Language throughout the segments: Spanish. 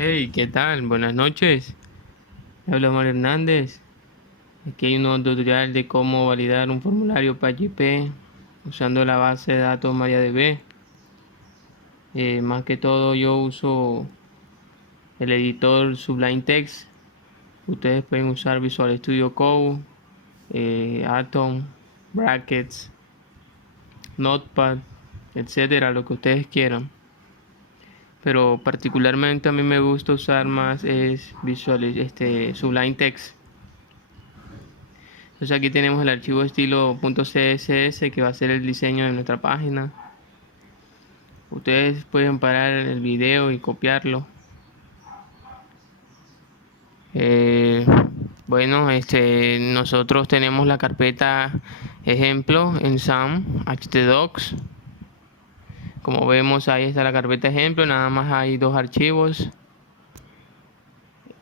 Hey, ¿qué tal? Buenas noches. Habla Mario Hernández. Aquí hay un nuevo tutorial de cómo validar un formulario PHP usando la base de datos MariaDB. Más que todo yo uso el editor Sublime Text. Ustedes pueden usar Visual Studio Code, Atom, Brackets, Notepad, etcétera, lo que ustedes quieran. Pero particularmente a mí me gusta usar más es Sublime Text. Entonces aquí tenemos el archivo estilo .css que va a ser el diseño de nuestra página. Ustedes pueden parar el video y copiarlo. Eh, bueno, nosotros tenemos la carpeta ejemplo en SAM, htdocs. Como vemos ahí está la carpeta ejemplo, nada más hay dos archivos.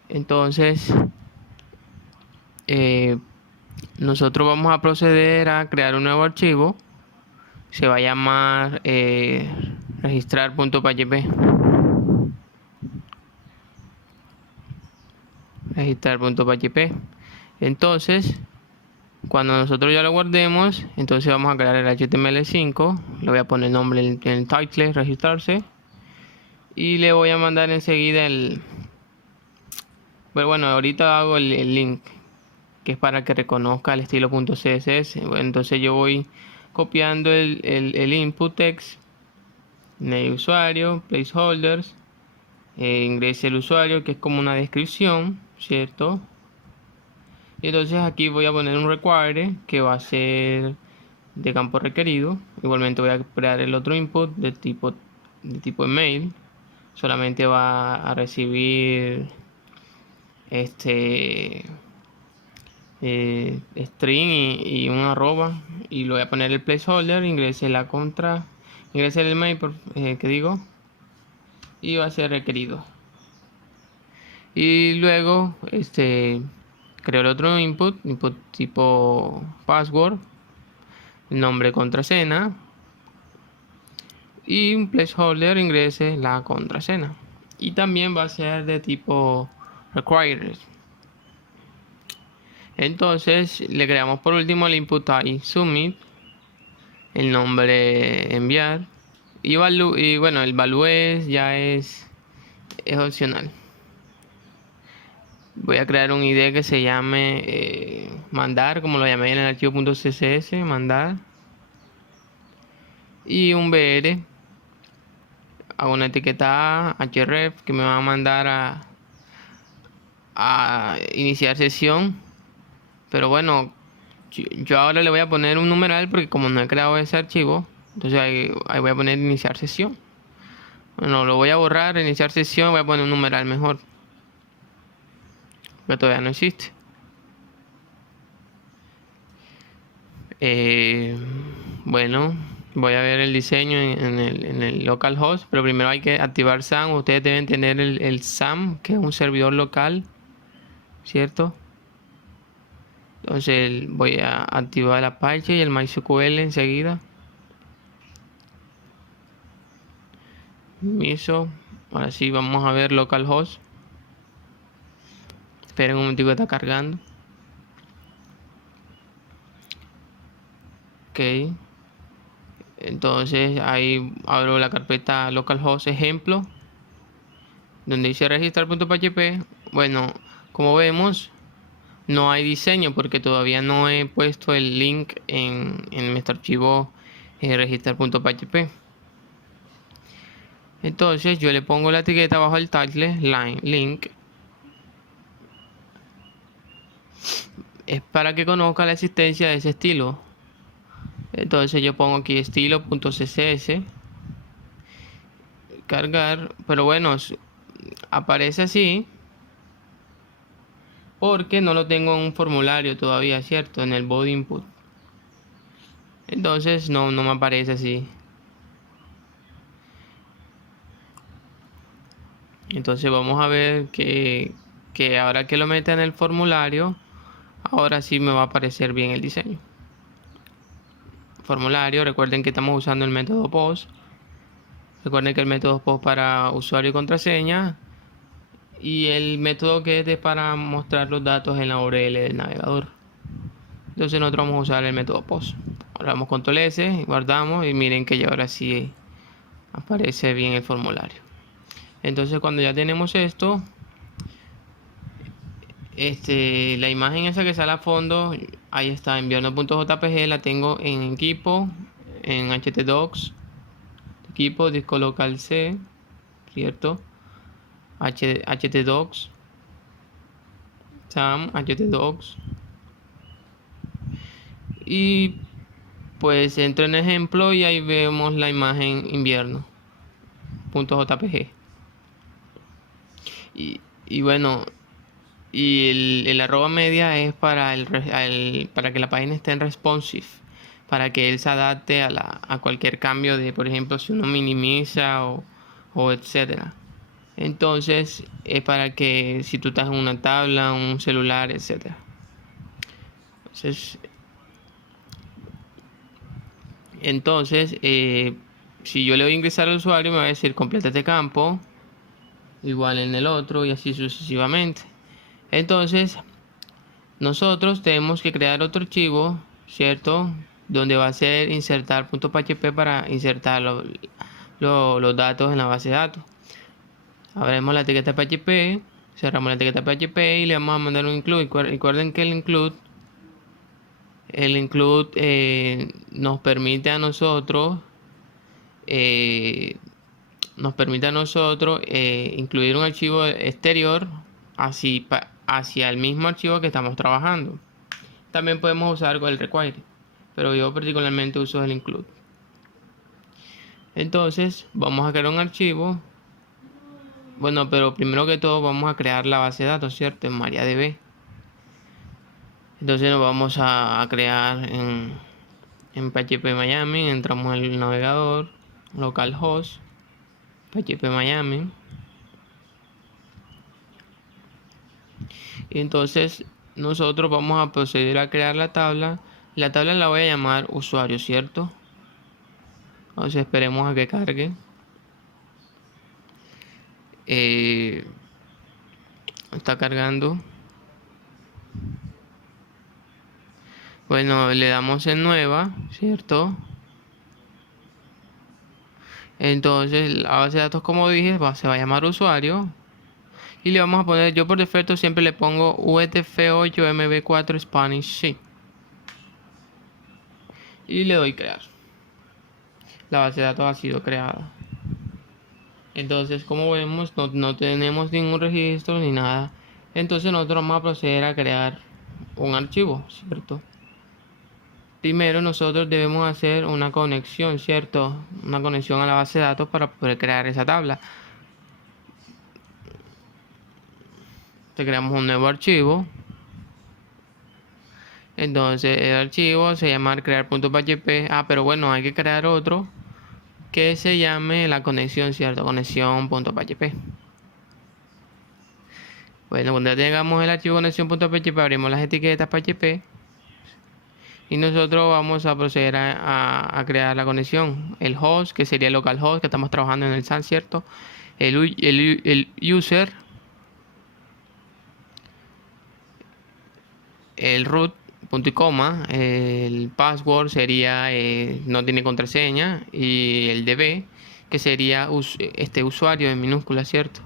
Entonces, nosotros vamos a proceder a crear un nuevo archivo. Se va a llamar registrar.php. Registrar.php. Entonces, cuando nosotros ya lo guardemos, entonces vamos a crear el HTML5. Le voy a poner nombre en el title, registrarse. Y le voy a mandar enseguida el... Pero bueno, ahorita hago el link, que es para que reconozca el estilo .css. Bueno, entonces yo voy copiando el input text, name usuario, placeholders, ingrese el usuario, que es como una descripción, ¿cierto? Y entonces aquí voy a poner un require que va a ser de campo requerido. Igualmente voy a crear el otro input de tipo email. Solamente va a recibir string y un arroba, y lo voy a poner el placeholder, ingrese la contra, ingrese el email que digo, y va a ser requerido. Y luego creo el otro input tipo password, nombre, contraseña, y un placeholder, ingrese la contraseña. Y también va a ser de tipo required. Entonces le creamos por último el input ahí submit, el nombre enviar, y bueno, el value ya es opcional. Voy a crear un ID que se llame mandar, como lo llamé en el archivo .css, mandar, y un br. Hago una etiqueta href que me va a mandar a iniciar sesión. Pero bueno, yo ahora le voy a poner un numeral porque como no he creado ese archivo, entonces ahí voy a poner iniciar sesión. Bueno, lo voy a borrar, iniciar sesión, voy a poner un numeral mejor, que todavía no existe. Bueno, voy a ver el diseño en el localhost, pero primero hay que activar SAM. Ustedes deben tener el SAM, que es un servidor local, ¿cierto? Entonces voy a activar el Apache y el MySQL enseguida. Permiso. Ahora sí vamos a ver localhost. Esperen un momentico que está cargando. Ok. Entonces ahí abro la carpeta localhost ejemplo, donde dice registrar.php. Bueno, como vemos, no hay diseño porque todavía no he puesto el link en nuestro archivo registrar.php. Entonces yo le pongo la etiqueta bajo el title line link. Es para que conozca la existencia de ese estilo. Entonces yo pongo aquí estilo.css, cargar, pero bueno, aparece así porque no lo tengo en un formulario todavía, ¿cierto? En el body input. Entonces no me aparece así. Entonces vamos a ver que ahora que lo meta en el formulario, ahora sí me va a aparecer bien el diseño. Formulario, recuerden que estamos usando el método post. Recuerden que el método post para usuario y contraseña. y el método get es para mostrar los datos en la URL del navegador. Entonces nosotros vamos a usar el método post. Ahora damos control S, guardamos y miren que ya ahora sí aparece bien el formulario. Entonces cuando ya tenemos esto, la imagen esa que sale a fondo, ahí está, enviando.jpg, la tengo en equipo, en htdocs, equipo, disco local C, ¿cierto? htdocs, sam, htdocs, y pues entro en ejemplo y ahí vemos la imagen invierno.jpg. Y bueno, y el arroba media es para para que la página esté en responsive, para que él se adapte a cualquier cambio de, por ejemplo, si uno minimiza o etcétera. Entonces es para que si tú estás en una tabla, un celular, etcétera. Entonces, si yo le voy a ingresar al usuario, me va a decir completa este campo, igual en el otro y así sucesivamente. Entonces, nosotros tenemos que crear otro archivo, ¿cierto? Donde va a ser insertar.php para insertar los datos en la base de datos. Abrimos la etiqueta PHP, cerramos la etiqueta PHP y le vamos a mandar un include. Recuerden que el include nos permite a nosotros incluir un archivo exterior hacia el mismo archivo que estamos trabajando. También podemos usar el require, pero yo particularmente uso el include. Entonces vamos a crear un archivo. Bueno, pero primero que todo vamos a crear la base de datos, ¿cierto? En MariaDB. Entonces nos vamos a crear en PHP Miami. Entramos en el navegador, localhost, PHP Miami. Y entonces nosotros vamos a proceder a crear la tabla. La tabla la voy a llamar usuario, ¿cierto? Entonces esperemos a que cargue. Está cargando. Bueno, le damos en nueva, ¿cierto? Entonces la base de datos, como dije, se va a llamar usuario. Y le vamos a poner, yo por defecto siempre le pongo UTF-8 MB4 Spanish C. Y le doy crear. La base de datos ha sido creada. Entonces, como vemos, no tenemos ningún registro ni nada. Entonces nosotros vamos a proceder a crear un archivo, ¿cierto? Primero nosotros debemos hacer una conexión, ¿cierto? Una conexión a la base de datos para poder crear esa tabla. Entonces creamos un nuevo archivo. Entonces el archivo se llama crear.php. Pero bueno, hay que crear otro que se llame la conexión, ¿cierto? Conexión.php. Bueno, cuando ya tengamos el archivo conexión.php, abrimos las etiquetas PHP y nosotros vamos a proceder a crear la conexión. El host, que sería el localhost, que estamos trabajando en el SAN, ¿cierto? El user, el root, punto y coma, el password sería no tiene contraseña, y el db, que sería este usuario en minúscula, ¿cierto?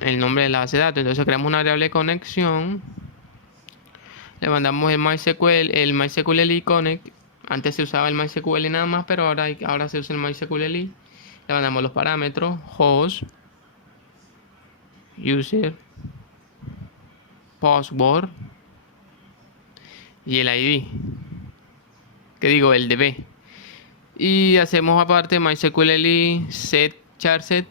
El nombre de la base de datos. Entonces creamos una variable de conexión, le mandamos el MySQL connect. Antes se usaba el MySQL nada más, pero ahora se usa el MySQL. Le mandamos los parámetros: host, user, password y el ID, que digo, el db. Y hacemos aparte MySQL set charset.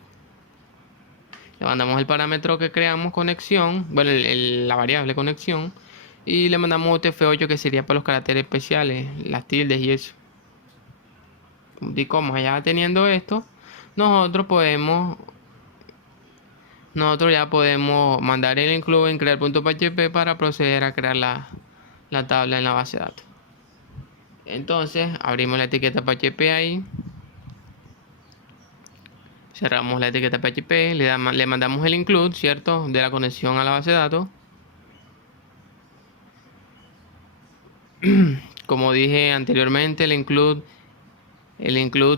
Le mandamos el parámetro que creamos, conexión, bueno, la variable conexión, y le mandamos UTF-8, que sería para los caracteres especiales, las tildes y eso. Y como ya teniendo esto, nosotros ya podemos mandar el include en crear.php para proceder a crear la tabla en la base de datos. Entonces abrimos la etiqueta PHP ahí, cerramos la etiqueta PHP, le mandamos el include, ¿cierto? De la conexión a la base de datos. Como dije anteriormente, el include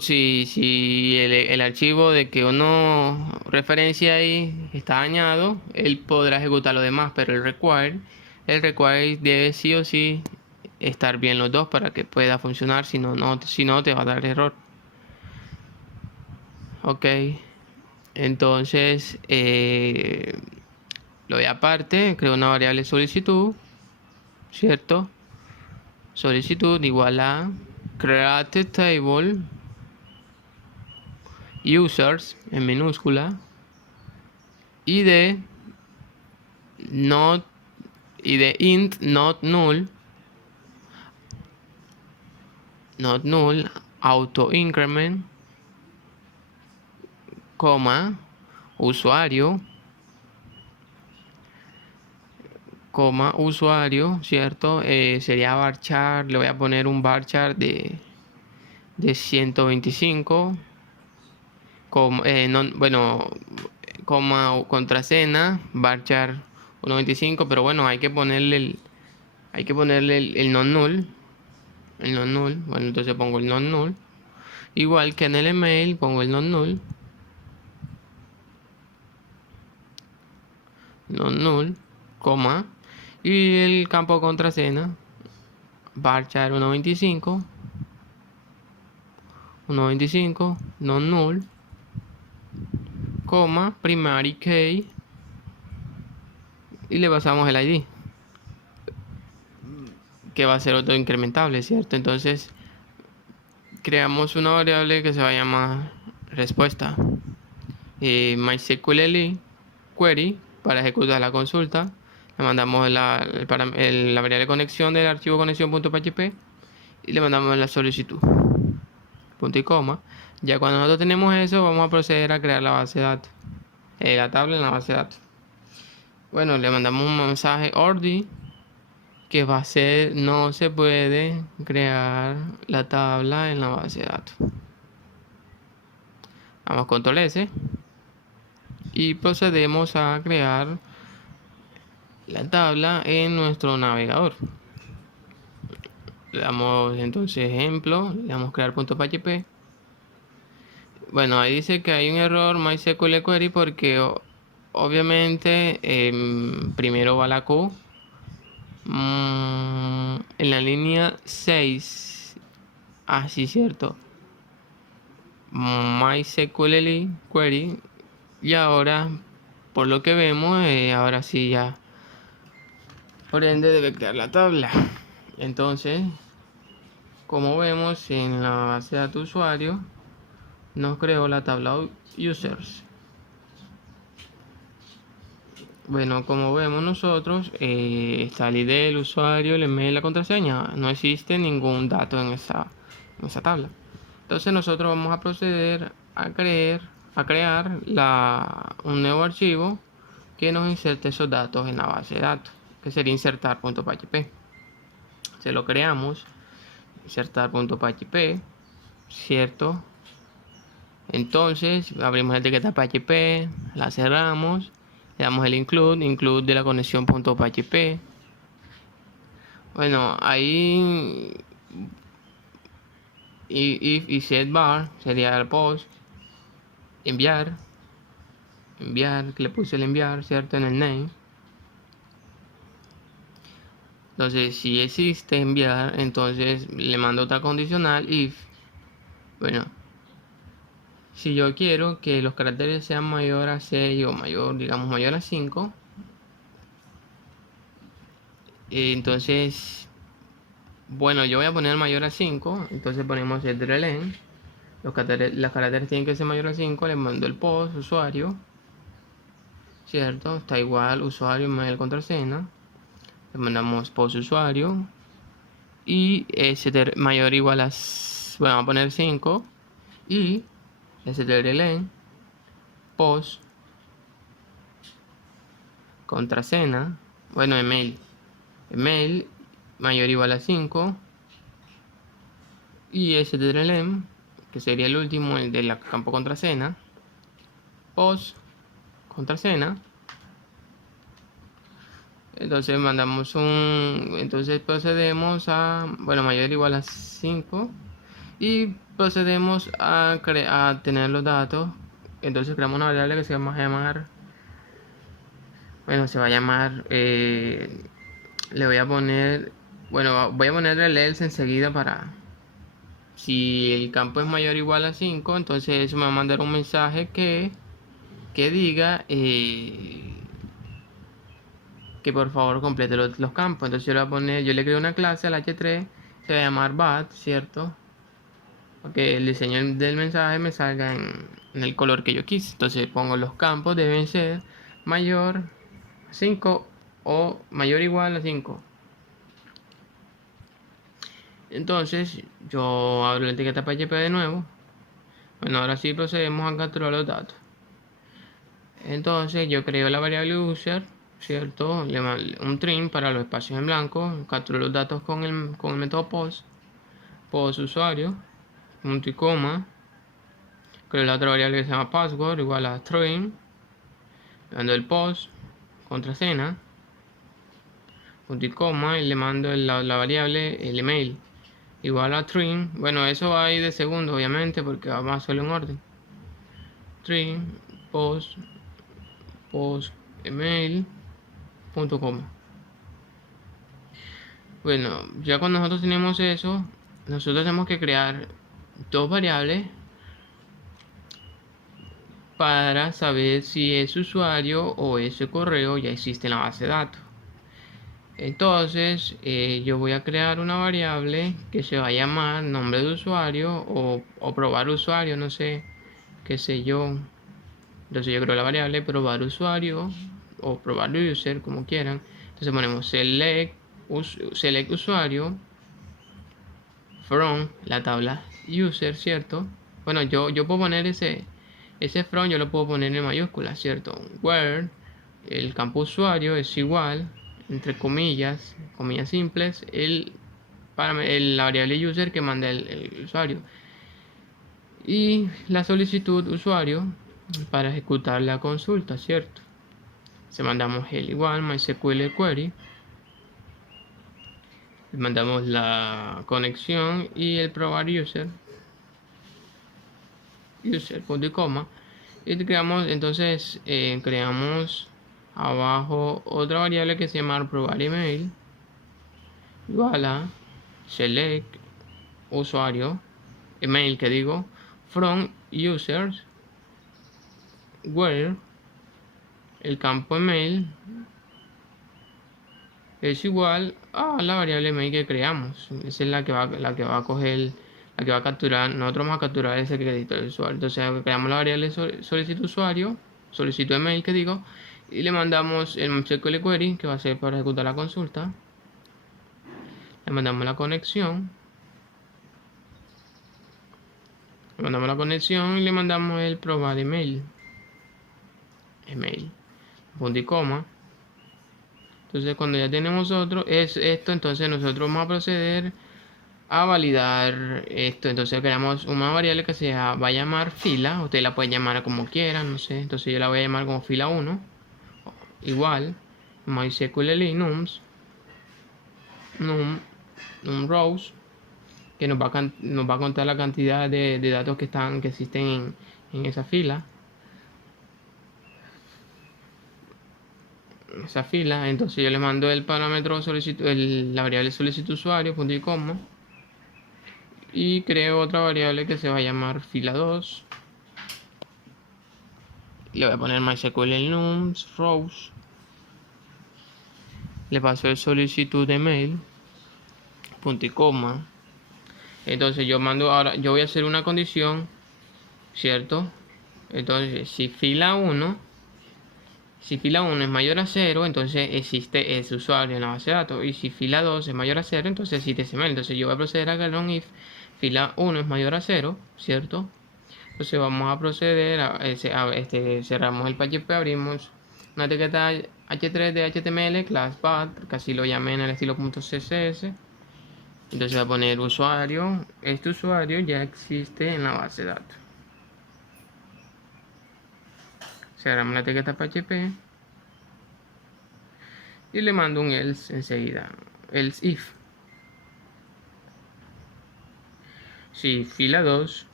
si el archivo de que uno referencia ahí está dañado, él podrá ejecutar lo demás, pero el require debe sí o sí estar bien los dos para que pueda funcionar, si no te va a dar error. Ok, entonces lo de aparte, creo una variable solicitud, ¿cierto? Solicitud igual a create table users en minúscula y de not y de int not null auto increment coma usuario cierto, sería varchar, le voy a poner un varchar de 125 bueno, coma contrasena varchar 1.25, pero bueno, hay que ponerle el non null, bueno, entonces pongo el non null, igual que en el email pongo el non null, coma, y el campo contrasena varchar 1.25 non null, coma, primary key, y le pasamos el ID, que va a ser otro incrementable, ¿cierto? Entonces creamos una variable que se va a llamar respuesta, MySQL query para ejecutar la consulta. Le mandamos la variable de conexión del archivo conexión.php y le mandamos la solicitud, punto y coma. Ya cuando nosotros tenemos eso, vamos a proceder a crear la base de datos, la tabla en la base de datos. Bueno, le mandamos un mensaje ordi que va a ser no se puede crear la tabla en la base de datos. Vamos con control S y procedemos a crear la tabla en nuestro navegador. Le damos entonces ejemplo, le damos crear .php. Bueno, ahí dice que hay un error MySQL query porque obviamente primero va la Q en la línea 6. Sí, cierto. MySQL query. Y ahora, por lo que vemos, ahora sí ya. Por ende debe crear la tabla. Entonces, como vemos en la base de datos usuario, nos creó la tabla users. Bueno, como vemos nosotros, está el ID del usuario, el email, la contraseña. No existe ningún dato en esa tabla. Entonces nosotros vamos a proceder a crear un nuevo archivo que nos inserte esos datos en la base de datos, que sería insertar.php. Se lo creamos, insertar.php, ¿cierto? Entonces abrimos la etiqueta PHP, la cerramos, le damos el include de la conexión.php. Bueno, ahí if y set bar sería el post, enviar, que le puse el enviar, ¿cierto? En el name. Entonces, si existe enviar, entonces le mando otra condicional if. Bueno, si yo quiero que los caracteres sean mayor a 6 o mayor, digamos mayor a 5, entonces, bueno, yo voy a poner mayor a 5, entonces ponemos el len. Los caracteres tienen que ser mayor a 5, le mando el post, usuario, ¿cierto? Está igual, usuario, email, contraseña. Le mandamos post usuario y mayor o igual a, bueno, vamos a poner 5 y strlen post contraseña, bueno, email mayor o igual a 5 y strlen, que sería el último, el del campo contraseña, post contraseña. Entonces mandamos entonces procedemos a, bueno, mayor o igual a 5 y procedemos a tener los datos. Entonces creamos una variable que se va a llamar, bueno, se va a llamar, le voy a poner, bueno, voy a ponerle el else enseguida para, si el campo es mayor o igual a 5, entonces eso me va a mandar un mensaje que diga que por favor complete los campos. Entonces yo le voy a poner, yo le creo una clase al h3, se va a llamar bat, ¿cierto? Porque el diseño del mensaje me salga en el color que yo quise. Entonces pongo los campos deben ser mayor a 5 o mayor o igual a 5. Entonces yo abro la etiqueta PHP de nuevo. Bueno, ahora sí procedemos a capturar los datos. Entonces yo creo la variable user, ¿cierto? Un trim para los espacios en blanco. Capturo los datos con el método post usuario, punto y coma. Creo la otra variable que se llama password igual a string. Le mando el post, contraseña, punto y coma, y le mando la variable, el email, igual a string. Bueno, eso va a ir de segundo, obviamente, porque vamos a hacerlo en orden. String, post, email, punto coma. Bueno, ya cuando nosotros tenemos eso, nosotros tenemos que crear dos variables para saber si ese usuario o ese correo ya existe en la base de datos. Entonces yo voy a crear una variable que se va a llamar nombre de usuario o probar usuario, no sé, qué sé yo. Entonces yo creo la variable probar usuario o probar user, como quieran. Entonces ponemos select usuario from la tabla user, ¿cierto? Bueno, yo puedo poner ese from, yo lo puedo poner en mayúsculas, ¿cierto? Where el campo usuario es igual, entre comillas simples, la variable user que manda el usuario. Y la solicitud usuario para ejecutar la consulta, ¿cierto? Se mandamos el igual MySQL query. Mandamos la conexión y el probar user punto y coma, y creamos entonces creamos abajo otra variable que se llama probar email igual a select usuario email que digo from users where el campo email es igual a la variable email que creamos. Esa es la que va a coger, la que va a capturar. Nosotros vamos a capturar ese crédito del usuario. Entonces creamos la variable solicitud usuario, solicitud email que digo, y le mandamos el MySQL query que va a ser para ejecutar la consulta. Le mandamos la conexión. Le mandamos la conexión y le mandamos el probar email. Punto y coma. Entonces cuando ya tenemos esto, entonces nosotros vamos a proceder a validar esto. Entonces creamos una variable que se va a llamar fila. Usted la puede llamar como quiera, no sé. Entonces yo la voy a llamar como fila 1. Igual, MySQL nums rows, que nos va a contar la cantidad de datos que existen en esa fila. Entonces yo le mando el parámetro solicitud, la variable solicitud usuario, punto y coma, y creo otra variable que se va a llamar fila 2. Le voy a poner MySQL nums rows. Le paso el solicitud de mail, punto y coma. Entonces yo voy a hacer una condición, ¿cierto? Entonces si fila 1 es mayor a 0, entonces existe ese usuario en la base de datos. Y si fila 2 es mayor a 0, entonces existe ese mail. Entonces yo voy a proceder a que if fila 1 es mayor a 0, ¿cierto? Entonces vamos a proceder cerramos el PHP, abrimos una etiqueta h3 de HTML, class path, que así lo llamé en el estilo .css. Entonces voy a poner usuario. Este usuario ya existe en la base de datos. Cerramos la etiqueta PHP y le mando un else enseguida, else if. Si fila 2,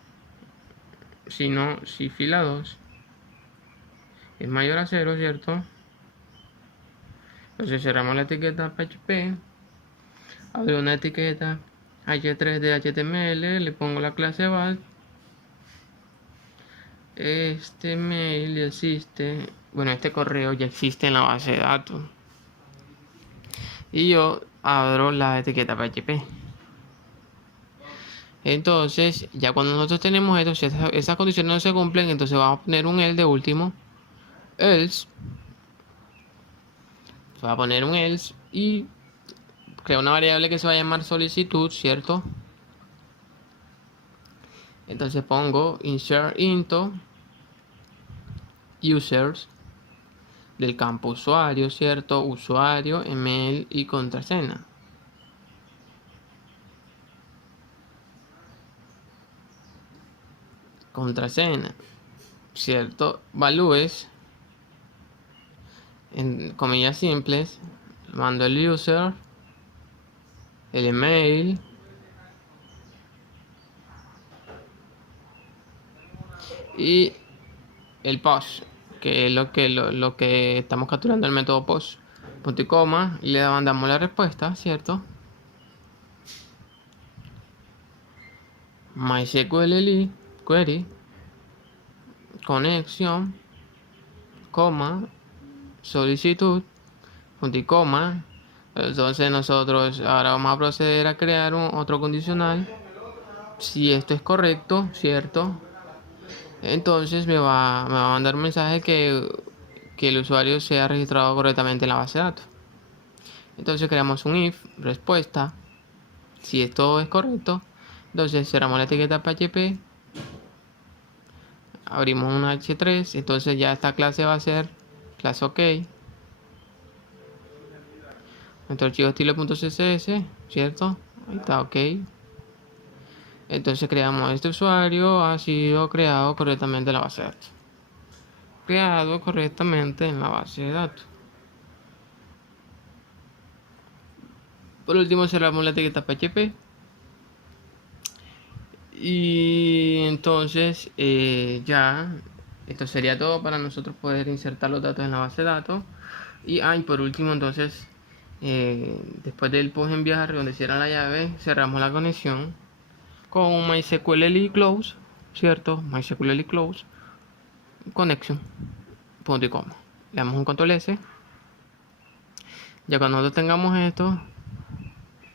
si no, si fila 2 es mayor a 0, ¿cierto? Entonces cerramos la etiqueta PHP, abro una etiqueta h3 de HTML, le pongo la clase base. Este mail ya existe, bueno, este correo ya existe en la base de datos. Y yo abro la etiqueta PHP. Entonces, ya cuando nosotros tenemos esto, si esas condiciones no se cumplen, entonces vamos a poner un else de último. Else. Se va a poner un else y crea una variable que se va a llamar solicitud, ¿cierto? Entonces pongo insert into users del campo usuario, ¿cierto? Usuario, email y contraseña. Contraseña, ¿cierto? Values, en comillas simples, mando el user, el email y el post, que es lo que estamos capturando el método post. Punto y coma, y le mandamos la respuesta, ¿cierto? MySQL query, conexión, coma, solicitud, punto y coma. Entonces nosotros ahora vamos a proceder a crear otro condicional. Si esto es correcto, ¿cierto? Entonces me va a mandar un mensaje que el usuario sea registrado correctamente en la base de datos. Entonces creamos un if, respuesta. Si esto es correcto, entonces cerramos la etiqueta PHP, abrimos un H3, entonces ya esta clase va a ser clase OK. Nuestro archivo estilo.css, ¿cierto? Ahí está OK. Entonces creamos este usuario, ha sido creado correctamente en la base de datos. Creado correctamente en la base de datos. Por último cerramos la etiqueta PHP. Y entonces ya esto sería todo para nosotros poder insertar los datos en la base de datos. Y por último entonces después del post enviar donde cierra la llave, cerramos la conexión con un MySQL close, ¿cierto? MySQL close connection punto y coma. Le damos un control S. Ya cuando nosotros tengamos esto,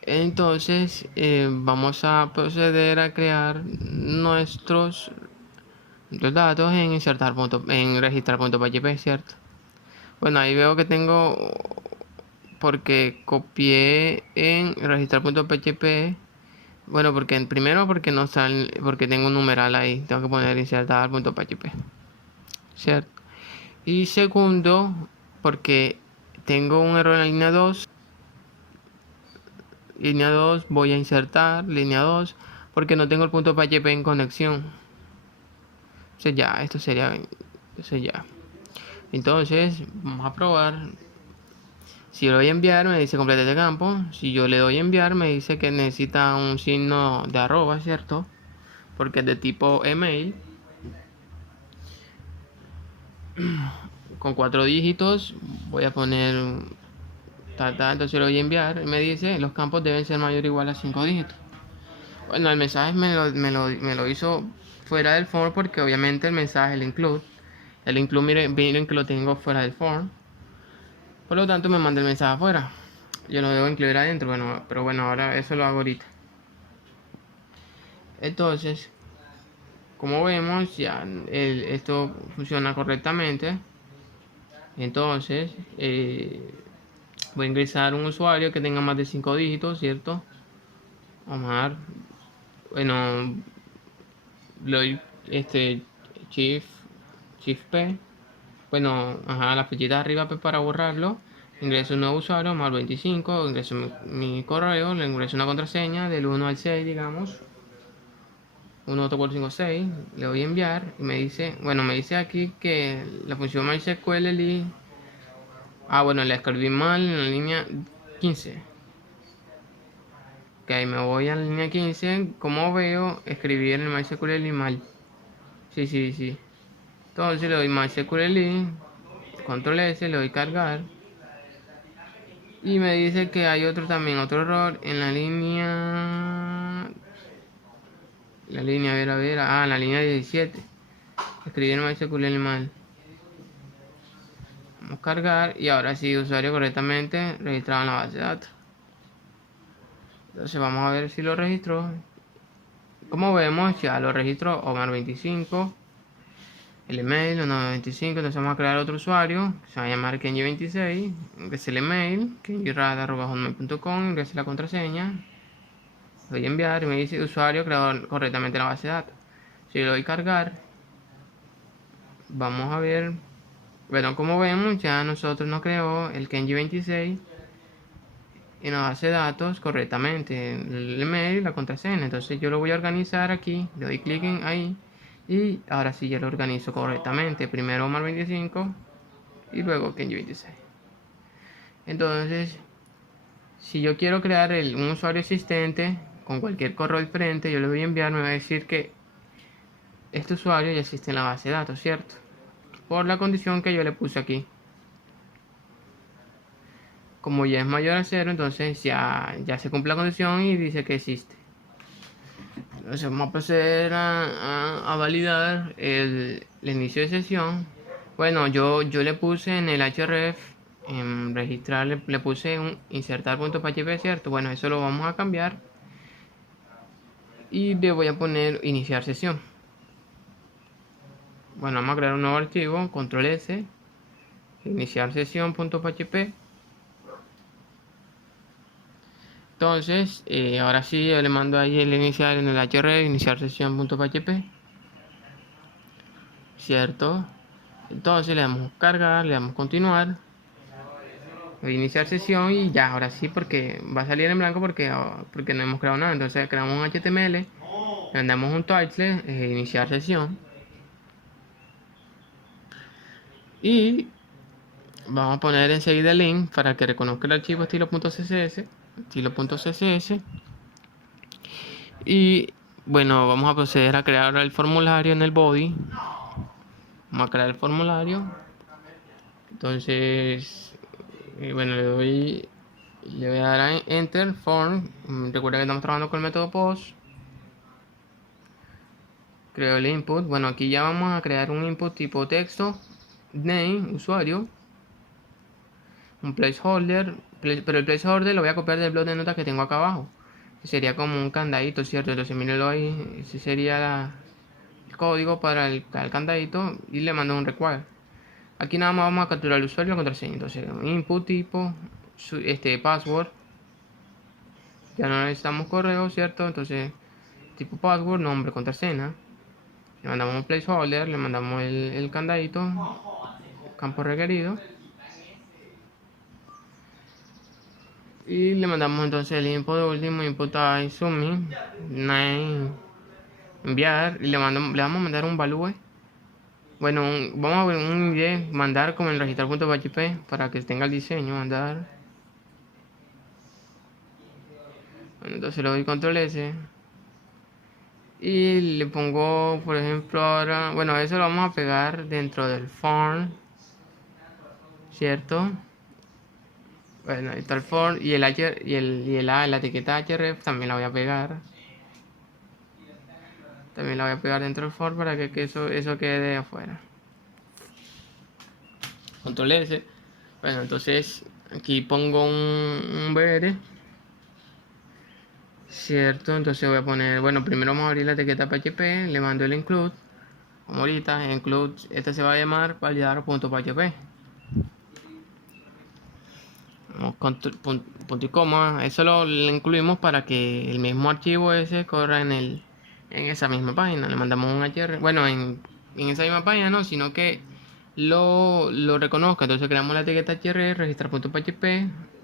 entonces vamos a proceder a crear nuestros datos en insertar en registrar.php, ¿cierto? Bueno, ahí veo que tengo, porque copié en registrar.php. Bueno, porque primero porque no sale, porque tengo un numeral ahí, tengo que poner insertar.php, ¿cierto? Y segundo, porque tengo un error en la línea 2. Línea 2, voy a insertar línea 2 porque no tengo el punto PHP en conexión. Entonces ya, esto sería, ya. Entonces, vamos a probar. Si le doy a enviar, me dice complete este campo. Si yo le doy a enviar, me dice que necesita un signo de arroba, ¿cierto? Porque es de tipo email. Con 4 dígitos. Voy a poner entonces le doy a enviar y me dice los campos deben ser mayor o igual a 5 dígitos. Bueno, el mensaje me lo hizo fuera del form porque obviamente el mensaje, el include miren que lo tengo fuera del form. Por lo tanto me manda el mensaje afuera. Yo lo debo incluir adentro, bueno, pero bueno, ahora eso lo hago ahorita. Entonces, como vemos, ya esto funciona correctamente. Entonces, voy a ingresar un usuario que tenga más de 5 dígitos, ¿cierto? Vamos a dar, bueno, shift P, bueno, la flechita arriba para borrarlo. Ingreso un nuevo usuario, más 25, ingreso mi correo, le ingreso una contraseña del 1 al 6, digamos. 18456, le doy a enviar y me dice, bueno, me dice aquí que la función MySQL bueno, le escribí mal en la línea 15. Ok, me voy a la línea 15, como veo, escribí en el MySQL mal. Sí. Entonces le doy MySQL, control S, le doy cargar. Y me dice que hay otro también, otro error en la línea... a ver, en la línea 17. Escribí en MySQL mal. Vamos a cargar y ahora sí, usuario correctamente registrado en la base de datos. Entonces vamos a ver si lo registró. Como vemos, ya lo registró Omar25. El email 195, entonces vamos a crear otro usuario que se va a llamar Kenji26, ingrese el email kenjirad@hotmail.com, ingrese la contraseña, le doy a enviar y me dice usuario creado correctamente en la base de datos. Si le doy cargar, vamos a ver, bueno, como vemos ya nosotros nos creó el Kenji26 en la base de datos correctamente, el email, la contraseña. Entonces yo lo voy a organizar aquí, le doy clic en ahí y ahora sí ya lo organizo correctamente. Primero Omar25 y luego Kenji26. Entonces, si yo quiero crear un usuario existente con cualquier correo al frente, yo le voy a enviar, me va a decir que este usuario ya existe en la base de datos, ¿cierto? Por la condición que yo le puse aquí. Como ya es mayor a 0, entonces ya se cumple la condición y dice que existe. Entonces vamos a proceder a validar el inicio de sesión. Bueno, yo le puse en el href, en registrar, le puse un insertar.php, ¿cierto? Bueno, eso lo vamos a cambiar. Y le voy a poner iniciar sesión. Bueno, vamos a crear un nuevo archivo, control S, iniciar sesión.php. Entonces, ahora sí, yo le mando ahí el iniciar en el href, iniciar sesión.php, ¿cierto? Entonces le damos cargar, le damos continuar, voy a iniciar sesión y ya, ahora sí, porque va a salir en blanco porque no hemos creado nada. Entonces creamos un HTML, le mandamos un title, iniciar sesión, y vamos a poner enseguida el link para que reconozca el archivo estilo.css, y bueno, vamos a proceder a crear el formulario en el body. Vamos a crear el formulario. Entonces, bueno, le voy a dar a enter form. Recuerda que estamos trabajando con el método post. Creo el input. Bueno, aquí ya vamos a crear un input tipo texto, name, usuario, un placeholder, pero el placeholder lo voy a copiar del blog de notas que tengo acá abajo, que sería como un candadito, ¿cierto? Entonces mírenlo ahí, ese sería el código para el candadito, y le mando un require. Aquí nada más vamos a capturar el usuario y la contraseña. Entonces input tipo password, ya no necesitamos correo, ¿cierto? Entonces tipo password, nombre, contraseña. Le mandamos un placeholder, le mandamos el candadito, campo requerido, y le mandamos entonces el input de último, input I submit name, enviar, y le vamos a mandar un value. Bueno, vamos a ver un ID, mandar como en registrar.php para que tenga el diseño, mandar. Bueno, entonces le doy control S y le pongo, por ejemplo, ahora, bueno, eso lo vamos a pegar dentro del form, ¿cierto? Bueno, ahí está el for y el h la etiqueta href también la voy a pegar. También la voy a pegar dentro del for para que eso quede afuera. Control S. Bueno, entonces aquí pongo un br, ¿cierto? Entonces voy a poner, bueno, primero vamos a abrir la etiqueta PHP, le mando el include, como ahorita, include, este se va a llamar validar.php. Punto y coma, eso lo incluimos para que el mismo archivo ese corra en esa misma página. Le mandamos un hr, bueno, en esa misma página no, sino que lo reconozca. Entonces creamos la etiqueta hr, registrar.php,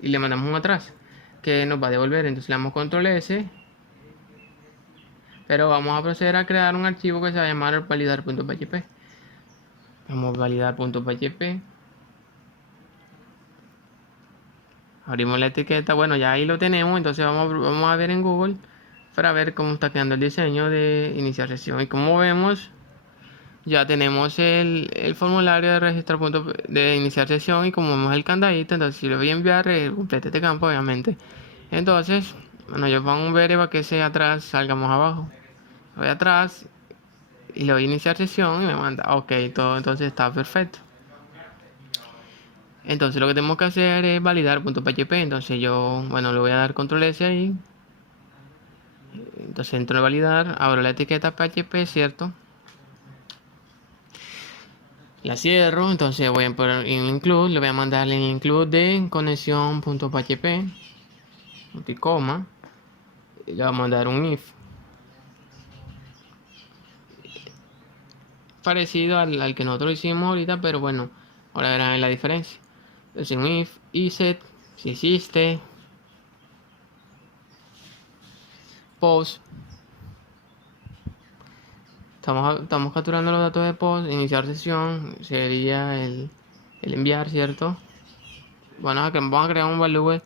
y le mandamos un atrás que nos va a devolver. Entonces le damos control S, Pero vamos a proceder a crear un archivo que se va a llamar validar.php. Vamos a validar.php. Abrimos la etiqueta. Bueno, ya ahí lo tenemos. Entonces vamos a ver en Google para ver cómo está quedando el diseño de iniciar sesión. Y como vemos, ya tenemos el formulario de registrar de iniciar sesión. Y como vemos el candadito, entonces si lo voy a enviar, complete este campo, obviamente. Entonces, bueno, yo pongo un ver para que ese atrás salgamos abajo. Voy atrás y le voy a iniciar sesión y me manda, ok, todo entonces está perfecto. Entonces lo que tenemos que hacer es validar.php. Entonces yo, bueno, le voy a dar control S ahí. Entonces entro a validar, abro la etiqueta PHP, ¿cierto? La cierro, entonces voy a poner en include, le voy a mandar el include de conexión.php, multicoma, y le voy a mandar un if. Parecido al que nosotros hicimos ahorita, pero bueno, ahora verán la diferencia. Entonces un if, set, si existe, post. Estamos capturando los datos de post, iniciar sesión, sería el enviar, ¿cierto? Bueno, vamos a crear un value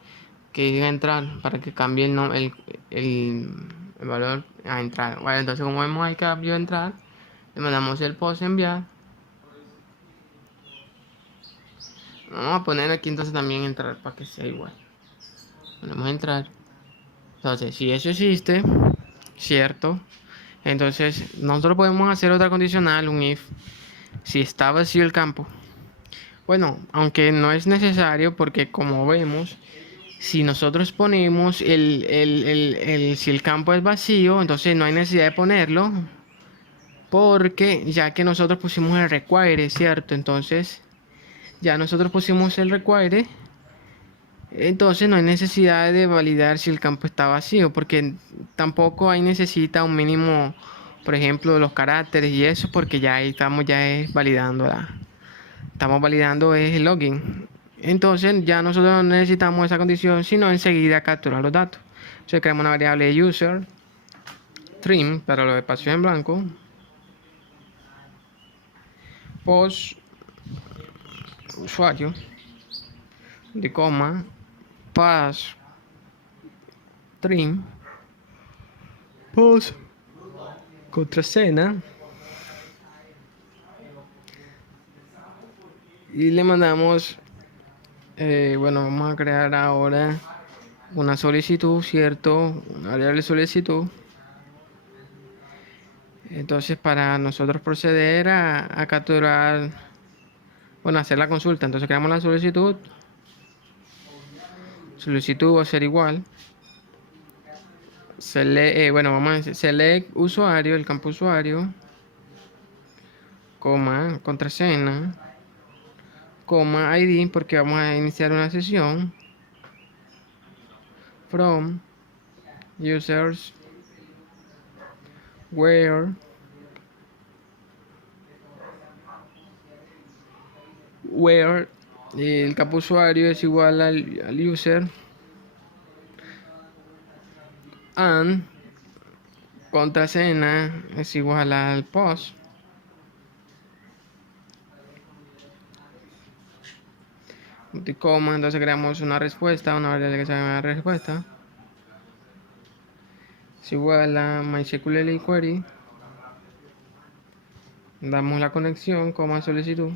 que diga entrar para que cambie el valor a entrar. Bueno, entonces como vemos hay cambio entrar, le mandamos el post enviar. Vamos a poner aquí entonces también entrar para que sea igual. Ponemos entrar. Entonces, si eso existe, ¿cierto? Entonces, nosotros podemos hacer otra condicional, un if, si está vacío el campo. Bueno, aunque no es necesario porque como vemos, si nosotros ponemos si el campo es vacío, entonces no hay necesidad de ponerlo. Porque ya que nosotros pusimos el require, ¿cierto? Entonces, ya nosotros pusimos el require. Entonces no hay necesidad de validar si el campo está vacío. Porque tampoco hay necesita un mínimo, por ejemplo, de los caracteres y eso. Porque ya ahí estamos validando estamos validando el login. Entonces ya nosotros no necesitamos esa condición, sino enseguida capturar los datos. Entonces creamos una variable user trim para los espacios en blanco, post usuario de coma pass trim post contraseña y le mandamos bueno, vamos a crear ahora una solicitud, cierto, una variable solicitud. Entonces para nosotros proceder a capturar, bueno, hacer la consulta, entonces creamos la solicitud va a ser igual bueno, vamos a decir select usuario, el campo usuario, coma, contraseña, coma, ID, porque vamos a iniciar una sesión, from users where el campo usuario es igual al user and contraseña es igual al post. Multicoma, entonces creamos una respuesta, una variable que se llama respuesta es igual a MySQL query, damos la conexión, coma solicitud,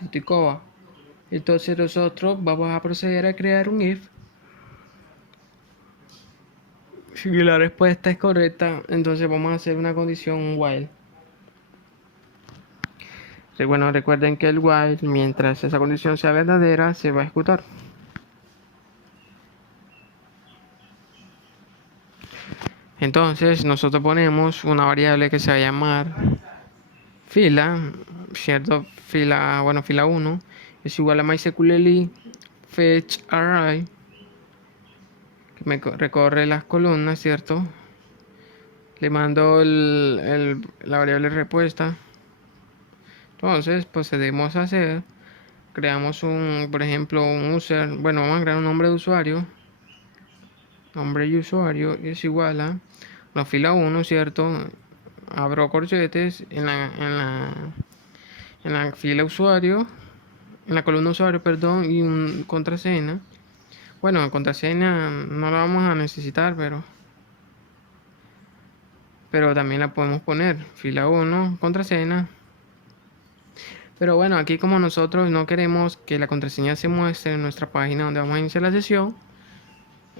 multicoma. Entonces nosotros vamos a proceder a crear un if. Si la respuesta es correcta, entonces vamos a hacer una condición, un while. Bueno, recuerden que el while, mientras esa condición sea verdadera, se va a ejecutar. Entonces nosotros ponemos una variable que se va a llamar fila, ¿cierto? Fila 1 es igual a MySQL fetch array, que me recorre las columnas, ¿cierto? Le mando la variable respuesta. Entonces procedemos a hacer, creamos por ejemplo un user, bueno, vamos a crear un nombre de usuario, nombre y usuario es igual a la fila 1, ¿cierto? Abro corchetes en la fila usuario, en la columna usuario, perdón, y un contraseña. Bueno, contraseña no la vamos a necesitar, pero también la podemos poner. Fila 1, contraseña. Pero bueno, aquí como nosotros no queremos que la contraseña se muestre en nuestra página donde vamos a iniciar la sesión,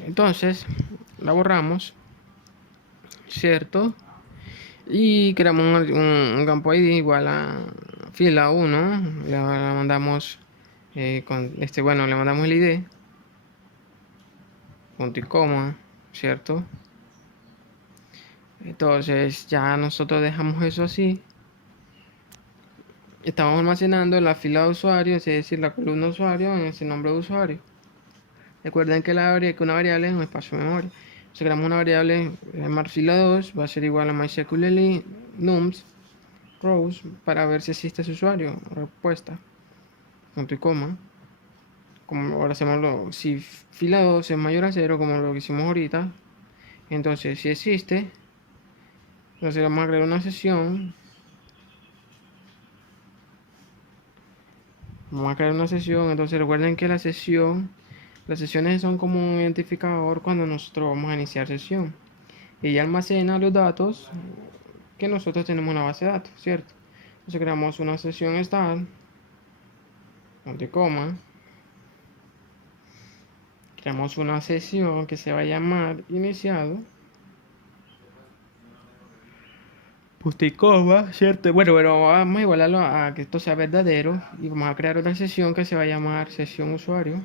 entonces la borramos, ¿cierto? Y creamos un campo ID igual a fila 1. Le mandamos le mandamos el ID, punto y coma, ¿cierto? Entonces ya nosotros dejamos eso así. Estamos almacenando la fila de usuario, es decir, la columna usuario en ese nombre de usuario. Recuerden que una variable es un espacio de memoria. Si creamos una variable llamar fila 2, va a ser igual a MySQL nums rows para ver si existe ese usuario. Respuesta, punto y coma. Como ahora hacemos si fila 2 es mayor a 0, como lo que hicimos ahorita, entonces si existe, entonces vamos a crear una sesión. Vamos a crear una sesión. Entonces recuerden que las sesiones son como un identificador cuando nosotros vamos a iniciar sesión. Y ella almacena los datos que nosotros tenemos en la base de datos, ¿cierto? Entonces creamos una sesión start, punto y coma. Creamos una sesión que se va a llamar iniciado, punto y coma, ¿cierto? Bueno, pero vamos a igualarlo a que esto sea verdadero y vamos a crear otra sesión que se va a llamar sesión usuario.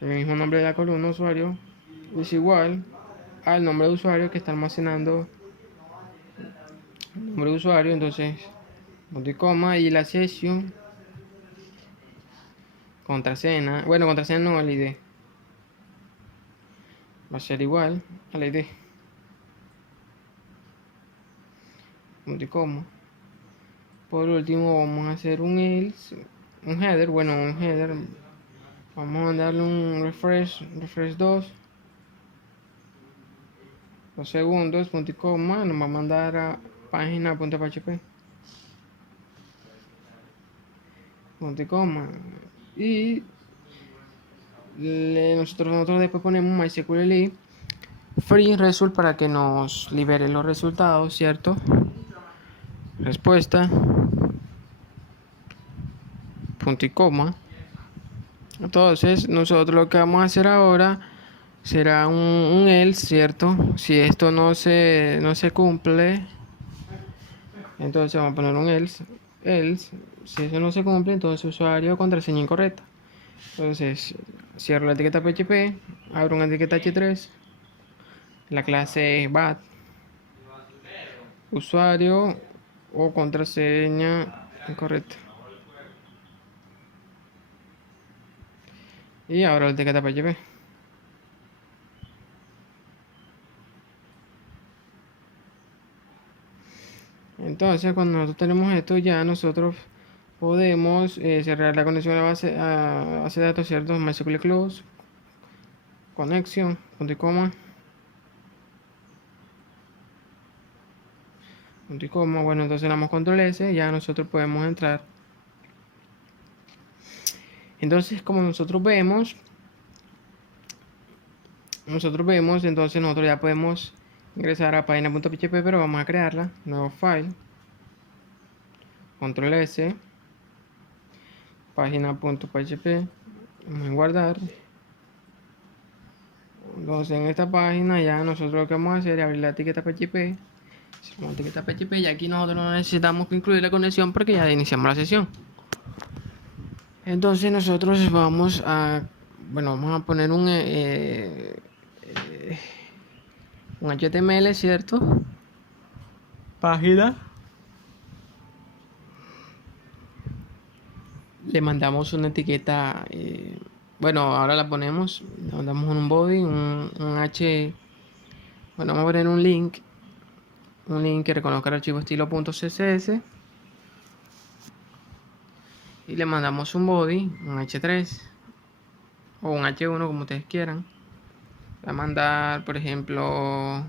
El mismo nombre de la columna usuario es igual al nombre de usuario que está almacenando el nombre de usuario. Entonces punto y coma, y la sesión contraseña, bueno, contraseña no, al ID va a ser igual al ID, punto y coma. Por último vamos a hacer un else, un header, vamos a darle un refresh 2 segundos, punto y coma. Nos va a mandar a página.php, punto y coma. Y nosotros después ponemos MySQL free result para que nos libere los resultados, ¿cierto? Respuesta, punto y coma. Entonces nosotros lo que vamos a hacer ahora será un else, ¿cierto? Si esto no se cumple, entonces vamos a poner un else. Si eso no se cumple, entonces usuario contraseña incorrecta. Entonces cierro la etiqueta PHP, abro una etiqueta H3, la clase bat, usuario o contraseña incorrecta, y abro la etiqueta PHP. Entonces cuando nosotros tenemos esto, ya nosotros podemos cerrar la conexión a la base de datos, ¿cierto? MySQL close, conexión, punto y coma, punto y coma. Bueno, entonces le damos control S, ya nosotros podemos entrar. Entonces como nosotros vemos, entonces nosotros ya podemos ingresar a página.php, pero vamos a crearla, nuevo file, control S, página.php, vamos a guardar. Entonces en esta página ya nosotros lo que vamos a hacer es abrir la etiqueta PHP, y aquí nosotros no necesitamos incluir la conexión porque ya iniciamos la sesión. Entonces nosotros vamos a poner un HTML, ¿cierto? Página. Le mandamos una etiqueta, ahora la ponemos, le mandamos un body, vamos a poner un link que reconozca el archivo estilo .css, y le mandamos un body, un h3, o un H1 como ustedes quieran. Voy a mandar, por ejemplo,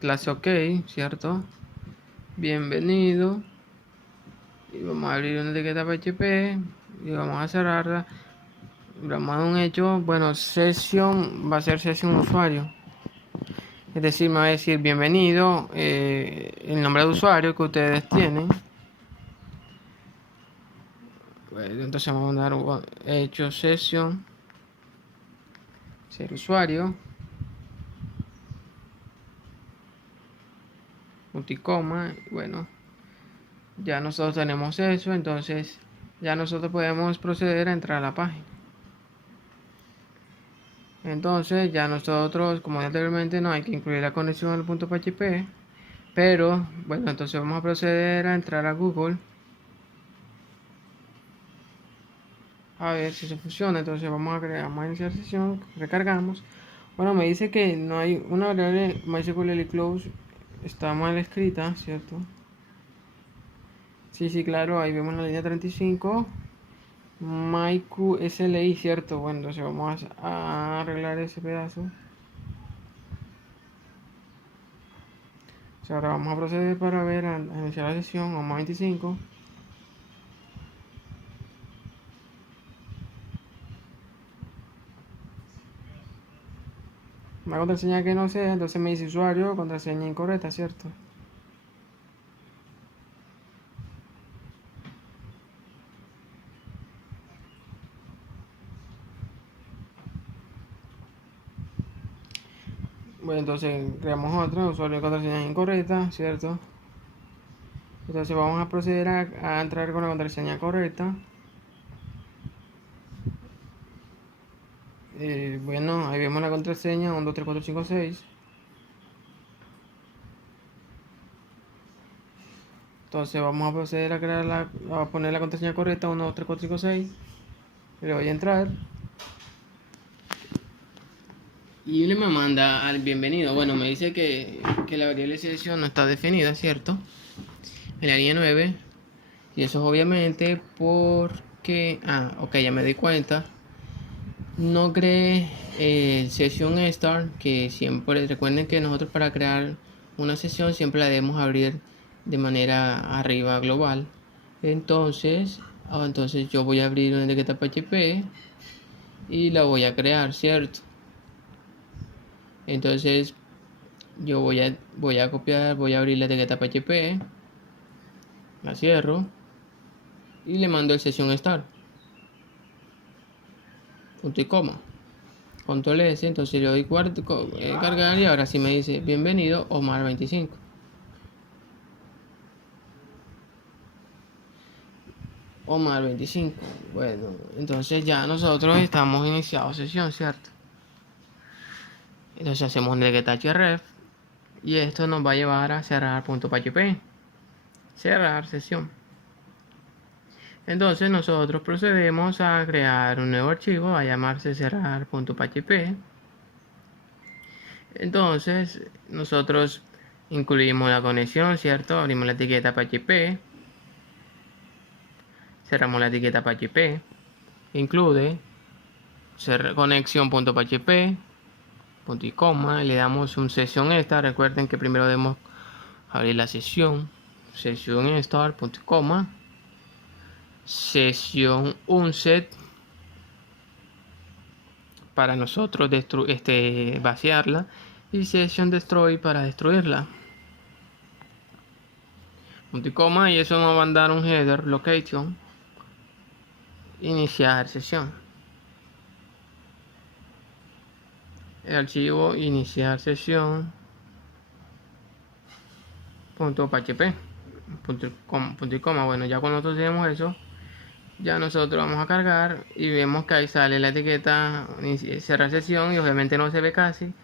clase OK, ¿cierto? Bienvenido. Y vamos a abrir una etiqueta PHP y vamos a cerrarla. Vamos a dar un hecho, bueno, sesión va a ser sesión usuario. Es decir, me va a decir bienvenido, el nombre de usuario que ustedes tienen. Bueno, entonces vamos a dar hecho sesión, ser usuario, multicoma. Bueno, ya nosotros tenemos eso, entonces ya nosotros podemos proceder a entrar a la página. Entonces ya nosotros, como anteriormente, no hay que incluir la conexión al punto PHP, pero bueno, entonces vamos a proceder a entrar a Google a ver si eso funciona. Entonces vamos a iniciar sesión, recargamos. Bueno, me dice que no hay una variable MySQL close, está mal escrita, ¿cierto? Sí, claro, ahí vemos la línea 35 MyQSLI, ¿cierto? Bueno, entonces vamos a arreglar ese pedazo. O sea, ahora vamos a proceder para ver a iniciar la sesión, vamos a 25. Una contraseña que no sea, entonces me dice usuario, contraseña incorrecta, ¿cierto? Bueno, entonces creamos otra, usuario y contraseña incorrecta, ¿cierto? Entonces vamos a proceder a entrar con la contraseña correcta. Bueno, ahí vemos la contraseña 1, 2, 3, 4, 5, 6. Entonces vamos a proceder a a poner la contraseña correcta 1, 2, 3, 4, 5, 6. Le voy a entrar. Y me manda al bienvenido. Bueno, me dice que la variable de selección no está definida, ¿cierto? En la línea 9. Y eso es obviamente porque... Ah, ok, ya me di cuenta. No creé sesión start, que siempre recuerden que nosotros para crear una sesión siempre la debemos abrir de manera arriba global. Entonces yo voy a abrir una etiqueta PHP y la voy a crear, ¿cierto? Entonces yo voy a copiar, voy a abrir la etiqueta PHP, la cierro y le mando el sesión start, punto y coma. Control S, entonces le doy cargar y ahora sí me dice bienvenido Omar 25. Omar 25. Bueno, entonces ya nosotros estamos iniciado sesión, ¿cierto? Entonces hacemos un href y esto nos va a llevar a cerrar punto .php. Cerrar sesión. Entonces nosotros procedemos a crear un nuevo archivo a llamarse cerrar.php. Entonces nosotros incluimos la conexión, ¿cierto? Abrimos la etiqueta PHP, cerramos la etiqueta PHP, incluye conexión.php, punto y coma, le damos un sesión start. Recuerden que primero debemos abrir la sesión start, punto y coma, sesión unset para nosotros vaciarla y session destroy para destruirla, punto y coma, y eso nos va a mandar un header location, iniciar sesión, el archivo iniciar sesión .php, punto y coma. Bueno, ya cuando nosotros tenemos eso, ya nosotros vamos a cargar y vemos que ahí sale la etiqueta cerrar sesión y obviamente no se ve casi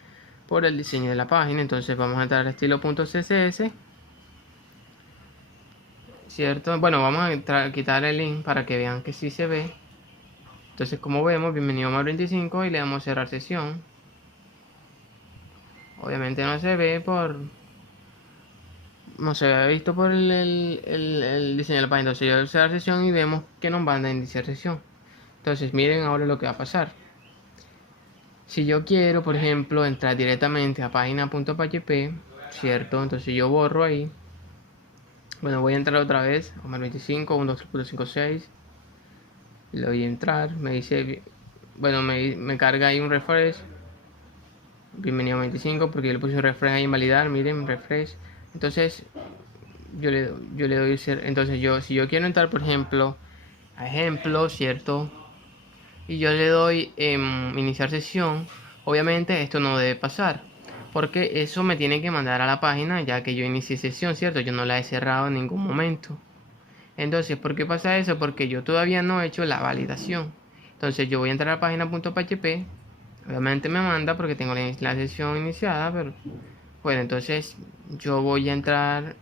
por el diseño de la página. Entonces vamos a entrar al estilo .css, ¿cierto? Bueno, vamos a quitar el link para que vean que sí se ve. Entonces, como vemos, bienvenido a 25 y le damos cerrar sesión. Obviamente no se ve no se había visto por el diseño de la página. Entonces yo voy a usar sesión y vemos que nos van a iniciar sesión. Entonces miren ahora lo que va a pasar. Si yo quiero, por ejemplo, entrar directamente a página.php, ¿cierto? Entonces yo borro ahí. Bueno, voy a entrar otra vez, Omar 25, 123.5.6. Le doy a entrar, me dice, bueno, me carga ahí un refresh. Bienvenido a 25, porque yo le puse un refresh ahí invalidar, miren, refresh. Entonces, yo le doy, entonces si yo quiero entrar, por ejemplo, a ejemplo, ¿cierto? Y yo le doy iniciar sesión, obviamente esto no debe pasar, porque eso me tiene que mandar a la página ya que yo inicié sesión, ¿cierto? Yo no la he cerrado en ningún momento. Entonces, ¿por qué pasa eso? Porque yo todavía no he hecho la validación. Entonces yo voy a entrar a la página.php. Obviamente me manda porque tengo la sesión iniciada, pero bueno, entonces yo voy a entrar,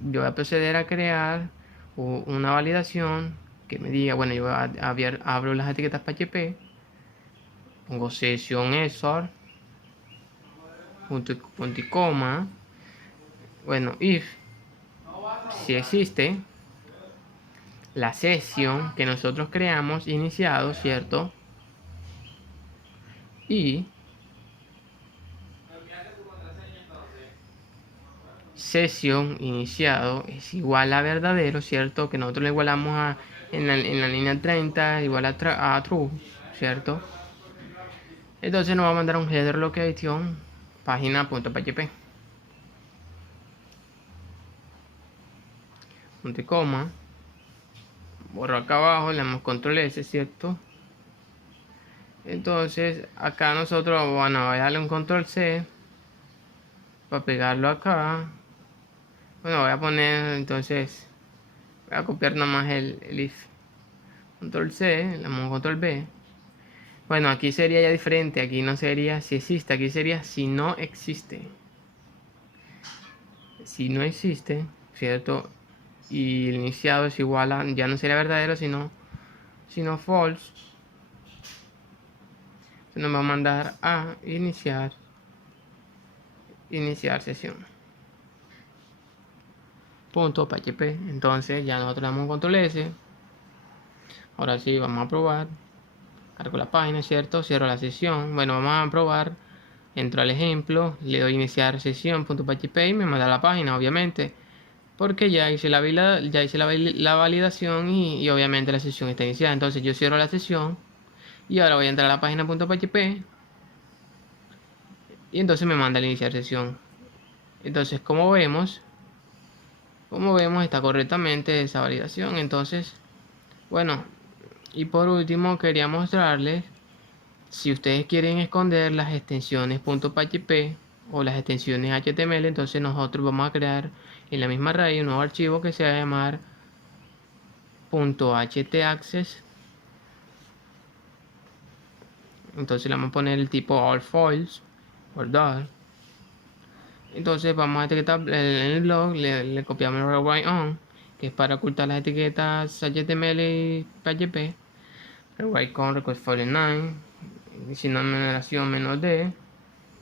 yo voy a proceder a crear una validación que me diga, bueno, yo abro las etiquetas PHP, pongo sesión ESOR, punto y coma, bueno, if, si existe la sesión que nosotros creamos iniciado, ¿cierto? Y sesión iniciado es igual a verdadero, ¿cierto? Que nosotros le igualamos en la línea 30 igual a true, ¿cierto? Entonces nos va a mandar un header location página.php, punto y coma, borro acá abajo, le damos control S, ¿cierto? Entonces acá nosotros, bueno, voy a darle un control C para pegarlo acá. Bueno, voy a poner, entonces voy a copiar nomás el if, control C, le damos control B. Bueno, aquí sería ya diferente, aquí no sería si existe, aquí sería si no existe. Si no existe, ¿cierto? Y el iniciado es igual a, ya no sería verdadero, sino false. Se nos va a mandar a iniciar sesión. Punto PHP. Entonces ya nosotros le damos control S. Ahora sí, vamos a probar. Cargo la página, ¿cierto? Cierro la sesión. Bueno, vamos a probar. Entro al ejemplo, le doy iniciar sesión.php y me manda a la página, obviamente. Porque ya hice la validación y obviamente la sesión está iniciada. Entonces yo cierro la sesión y ahora voy a entrar a la página.php y entonces me manda a iniciar sesión. Entonces como vemos está correctamente esa validación. Entonces, bueno, y por último quería mostrarles, si ustedes quieren esconder las extensiones .php o las extensiones HTML, entonces nosotros vamos a crear en la misma raíz un nuevo archivo que se va a llamar .htaccess. Entonces le vamos a poner el tipo all files guardar. Entonces vamos a etiquetar en el blog, le copiamos el rewrite on, que es para ocultar las etiquetas HTML y PHP. Rewrite con request file 9, sin numeración menos d.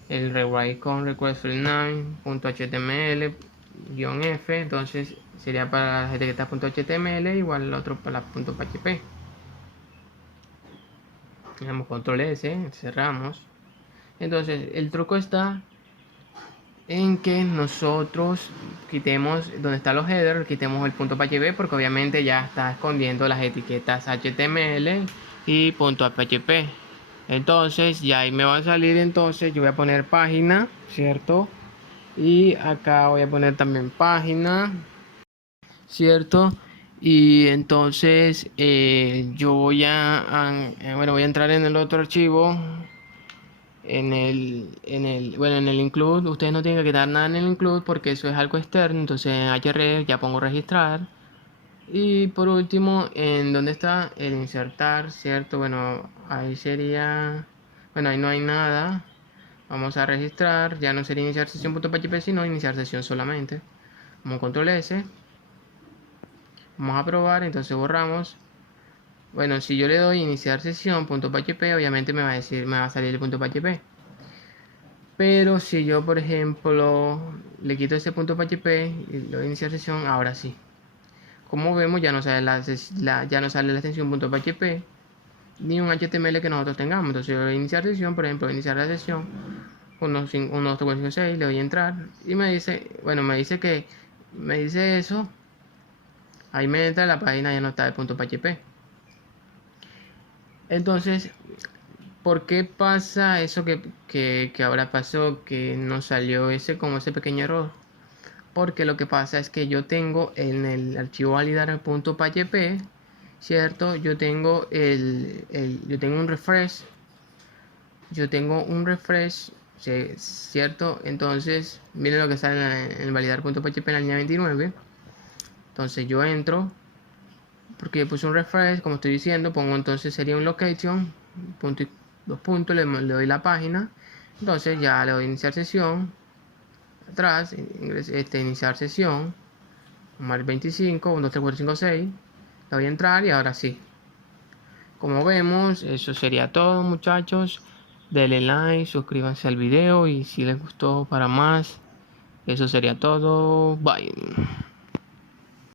El rewrite con request file 9.html -f, entonces sería para las etiquetas .html igual el otro para la .php. Le damos control S, cerramos. Entonces el truco está en que nosotros quitemos donde están los headers, quitemos el .php porque obviamente ya está escondiendo las etiquetas HTML y .php. Entonces ya ahí me va a salir, entonces yo voy a poner página, ¿cierto? Y acá voy a poner también página, ¿cierto? Y entonces yo voy bueno, voy a entrar en el otro archivo, bueno, en el include. Ustedes no tienen que quitar nada en el include porque eso es algo externo. Entonces en href ya pongo registrar. Y por último, en donde está el insertar, ¿cierto? Bueno, ahí sería, bueno, ahí no hay nada. Vamos a registrar, ya no sería iniciar sesión.php, sino iniciar sesión solamente. Vamos a control S. Vamos a probar, entonces borramos. Bueno, si yo le doy iniciar sesión.php, obviamente me va a salir el .php. Pero si yo, por ejemplo, le quito ese punto PHP y le doy a iniciar sesión, ahora sí. Como vemos, ya no sale ya no sale la extensión .php ni un HTML que nosotros tengamos. Entonces yo voy a iniciar sesión, por ejemplo, iniciar la sesión 1.2.3.4.5.6, le doy a entrar y me dice, bueno, me dice eso. Ahí me entra, la página ya no está de .php. Entonces, ¿por qué pasa eso que ahora pasó, que nos salió ese pequeño error? Porque lo que pasa es que yo tengo en el archivo validar.php, ¿cierto? Yo tengo un refresh, ¿cierto? Entonces, miren lo que sale en el validar.php en la línea 29. Entonces yo entro, porque puse un refresh, como estoy diciendo, pongo entonces sería un location, punto y dos puntos, le doy la página. Entonces ya le doy iniciar sesión, atrás, iniciar sesión, más 25, 1, 2, 3, 4, 5, 6. Le voy a entrar y ahora sí. Como vemos, eso sería todo, muchachos. Denle like, suscríbanse al video y si les gustó para más, eso sería todo. Bye.